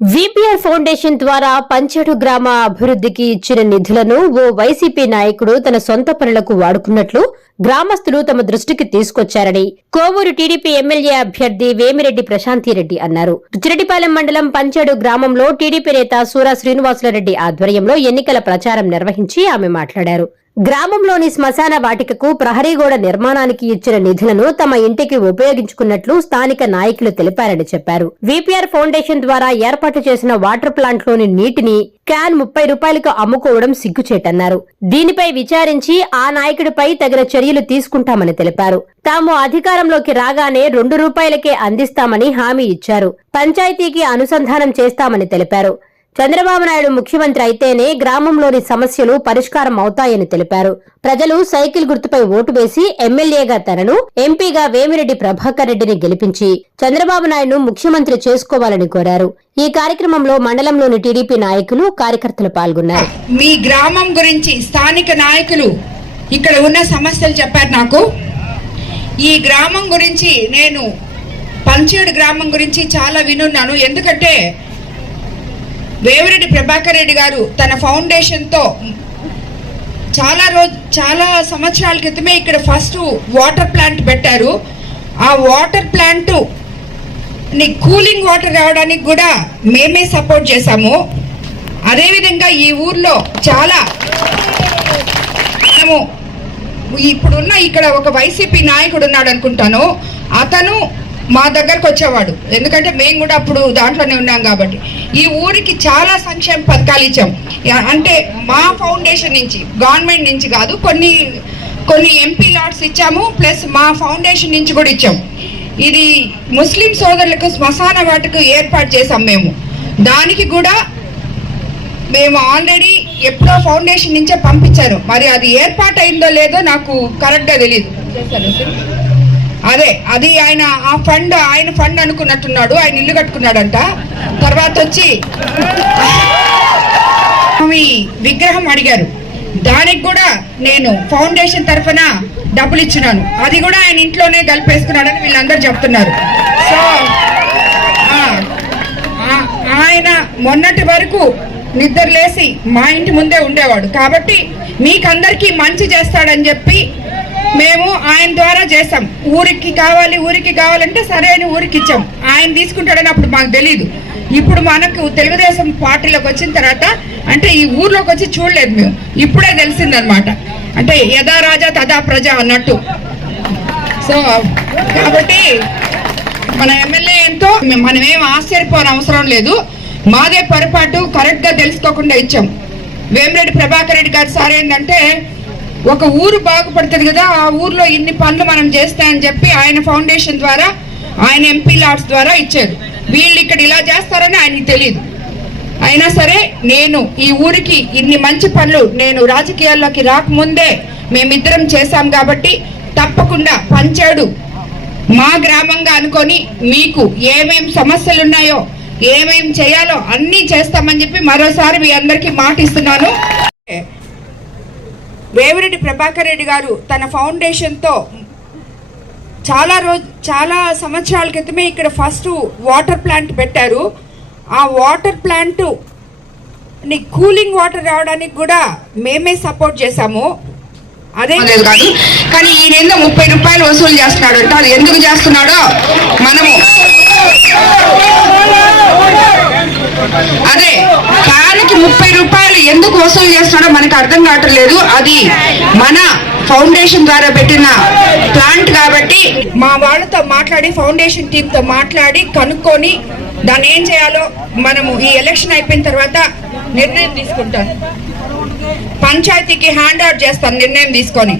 VPR foundation ద్వారా పంచేడు గ్రామ అభివృద్ధికి ఇచ్చిన నిధులను ఓ వైసీపీ నాయకుడు తన సొంత పనులకు వాడుకున్నట్లు గ్రామస్తులు తమ దృష్టికి తీసుకొచ్చారని కోవూరు టీడీపీ ఎమ్మెల్యే అభ్యర్థి వేమిరెడ్డి ప్రశాంతిరెడ్డి అన్నారు. రుచిరెడ్డిపాలెం మండలం పంచేడు గ్రామంలో టీడీపీ నేత సూరా శ్రీనివాసులరెడ్డి ఆధ్వర్యంలో ఎన్నికల ప్రచారం నిర్వహించి ఆమె మాట్లాడారు. గ్రామంలోని శ్మశాన వాటికకు ప్రహరీగోడ నిర్మాణానికి ఇచ్చిన నిధులను తమ ఇంటికి ఉపయోగించుకున్నట్లు స్థానిక నాయకులు తెలిపారని చెప్పారు. విపిఆర్ ఫౌండేషన్ ద్వారా ఏర్పాటు చేసిన వాటర్ ప్లాంట్లోని నీటిని క్యాన్ 30 రూపాయలకు అమ్ముకోవడం సిగ్గుచేటన్నారు. దీనిపై విచారించి ఆ నాయకుడిపై తగిన చర్యలు తీసుకుంటామని తెలిపారు. తాము అధికారంలోకి రాగానే 2 రూపాయలకే అందిస్తామని హామీ ఇచ్చారు. పంచాయతీకి అనుసంధానం చేస్తామని తెలిపారు. చంద్రబాబు నాయుడు ముఖ్యమంత్రి అయితేనే గ్రామంలోని సమస్యలు పరిష్కారం అవుతాయని తెలిపారు. ప్రజలు సైకిల్ గుర్తుపై ఓటు వేసి ఎమ్మెల్యేగా తనను, ఎంపీగా వేమిరెడ్డి ప్రభాకర్ రెడ్డిని గెలిపించి చంద్రబాబు నాయుడును ముఖ్యమంత్రి చేసుకోవాలని కోరారు. ఈ కార్యక్రమంలో మండలంలోని టీడీపీ నాయకులు, కార్యకర్తలు పాల్గొన్నారు. మీ గ్రామం గురించి స్థానిక నాయకులు ఇక్కడ ఉన్న సమస్యలు చెప్పారు నాకు. ఈ గ్రామం గురించి నేను పంచేడు గ్రామం గురించి చాలా వినున్నాను. ఎందుకంటే వేమిరెడ్డి ప్రభాకర్ రెడ్డి గారు తన ఫౌండేషన్తో చాలా సంవత్సరాల క్రితమే ఇక్కడ ఫస్ట్ వాటర్ ప్లాంట్ పెట్టారు. ఆ వాటర్ ప్లాంట్ కూలింగ్ వాటర్ రావడానికి కూడా మేమే సపోర్ట్ చేశాము. అదేవిధంగా ఈ ఊర్లో చాలా మనము ఇప్పుడున్న ఇక్కడ ఒక వైసీపీ నాయకుడు ఉన్నాడు అనుకుంటాను. అతను మా దగ్గరకు వచ్చేవాడు, ఎందుకంటే మేము కూడా అప్పుడు దాంట్లోనే ఉన్నాం కాబట్టి. ఈ ఊరికి చాలా సంక్షేమ పథకాలు ఇచ్చాం. అంటే మా ఫౌండేషన్ నుంచి, గవర్నమెంట్ నుంచి కాదు, కొన్ని ఎంపీ లాట్స్ ఇచ్చాము, ప్లస్ మా ఫౌండేషన్ నుంచి కూడా ఇచ్చాం. ఇది ముస్లిం సోదరులకు శ్మశాన వాటికి ఏర్పాటు చేసాం మేము. దానికి కూడా మేము ఆల్రెడీ ఎప్పుడో ఫౌండేషన్ నుంచే పంపించారు. మరి అది ఏర్పాటు అయిందో లేదో నాకు కరెక్ట్గా తెలియదు. అది ఆయన ఫండ్ అనుకున్నట్టున్నాడు. ఆయన ఇల్లు కట్టుకున్నాడంట. తర్వాత వచ్చి విగ్రహం అడిగారు. దానికి కూడా నేను ఫౌండేషన్ తరఫున డబ్బులు ఇచ్చినాను. అది కూడా ఆయన ఇంట్లోనే కలిపేసుకున్నాడని వీళ్ళందరూ చెప్తున్నారు. సో ఆయన మొన్నటి వరకు నిద్రలేసి మా ఇంటి ముందే ఉండేవాడు. కాబట్టి మీకందరికీ మంచి చేస్తాడని చెప్పి మేము ఆయన ద్వారా చేసాం. ఊరికి కావాలంటే సరే అని ఊరికి ఇచ్చాం. ఆయన తీసుకుంటాడని అప్పుడు మాకు తెలీదు. ఇప్పుడు మనకు తెలుగుదేశం పార్టీలోకి వచ్చిన తర్వాత, అంటే ఈ ఊర్లోకి వచ్చి చూడలేదు మేము, ఇప్పుడే తెలిసిందనమాట. అంటే యథా రాజా తదా ప్రజ అన్నట్టు. సో కాబట్టి మన ఎమ్మెల్యే ఎంతో మనమేం ఆశ్చర్యపోని అవసరం లేదు. మాదే పొరపాటు, కరెక్ట్గా తెలుసుకోకుండా ఇచ్చాం. వేమిరెడ్డి ప్రభాకర్ రెడ్డి గారు సార్ ఏంటంటే, ఒక ఊరు బాగుపడుతుంది కదా, ఆ ఊర్లో ఇన్ని పనులు మనం చేస్తాయని చెప్పి ఆయన ఫౌండేషన్ ద్వారా, ఆయన ఎంపీ లాట్స్ ద్వారా ఇచ్చారు. వీళ్ళు ఇక్కడ ఇలా చేస్తారని ఆయనకి తెలియదు. అయినా సరే నేను ఈ ఊరికి ఇన్ని మంచి పనులు నేను రాజకీయాల్లోకి రాకముందే మేమిద్దరం చేశాం. కాబట్టి తప్పకుండా పంచేడు మా గ్రామంగా అనుకొని మీకు ఏమేం సమస్యలు ఉన్నాయో, ఏమేం చేయాలో అన్నీ చేస్తామని చెప్పి మరోసారి మీ అందరికీ మాట ఇస్తున్నాను. వేమిరెడ్డి ప్రభాకర్ రెడ్డి గారు తన ఫౌండేషన్తో చాలా సంవత్సరాల క్రితమే ఇక్కడ ఫస్ట్ వాటర్ ప్లాంట్ పెట్టారు. ఆ వాటర్ ప్లాంట్ కూలింగ్ వాటర్ రావడానికి కూడా మేమే సపోర్ట్ చేశాము. అదే కాదు, కానీ ఈయన 30 రూపాయలు వసూలు చేస్తున్నాడు అంటే అది ఎందుకు చేస్తున్నాడో మనము అదే ఫ్యాన్కి 30 రూపాయలు ఎందుకు వసూలు చేస్తున్నాడో మనకు అర్థం కావట్లేదు. అది మన ఫౌండేషన్ ద్వారా పెట్టిన ప్లాంట్ కాబట్టి మా వాళ్ళతో మాట్లాడి, ఫౌండేషన్ టీంతో మాట్లాడి కనుక్కొని దాన్ని ఏం చేయాలో మనము ఈ ఎలక్షన్ అయిపోయిన తర్వాత నిర్ణయం తీసుకుంటాం. పంచాయతీకి హ్యాండ్ అవుట్ చేస్తాను నిర్ణయం తీసుకొని.